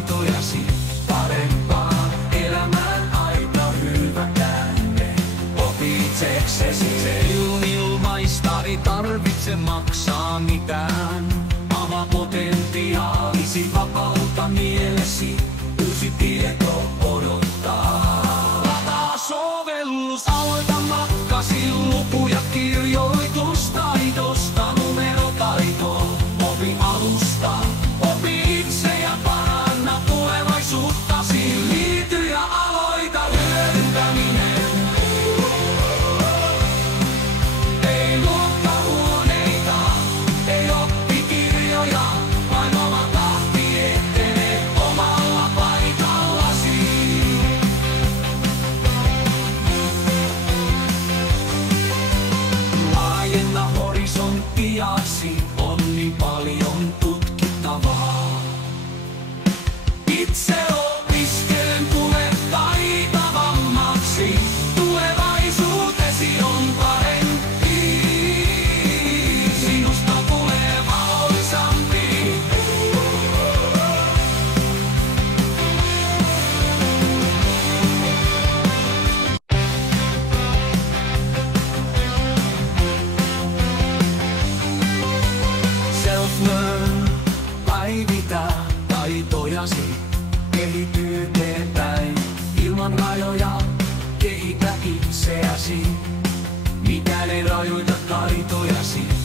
taitojasi parempaan elämään aina hyvä käänne. Opitseksesi se ilmaista, ei tarvitse maksaa mitään. Avaa potentiaalisi, vapauta mielesi, uusi tieto odottaa. Lataa sovellus, aloita matkasi, luku- ja kirjoitustaidosta numerotaito. Opi alusta, opi itse ja paranna tulevaisuuttasi. Liity ja aloita hyödyntäminen. Ei luokkahuoneita, ei oppikirjoja, vain oma tahti etene omalla paikallasi. Laajenna horisonttiasi, on niin paljon tutkittavaa. Itse opiskelen, tule taitavammaksi. Tulevaisuutesi on parempi. Sinusta tulee valoisampi. Self-learn, päivitä taitojasi, kehity eteenpäin ilman rajoja, kehitä itseäsi, mikään ei rajoita taitojasi.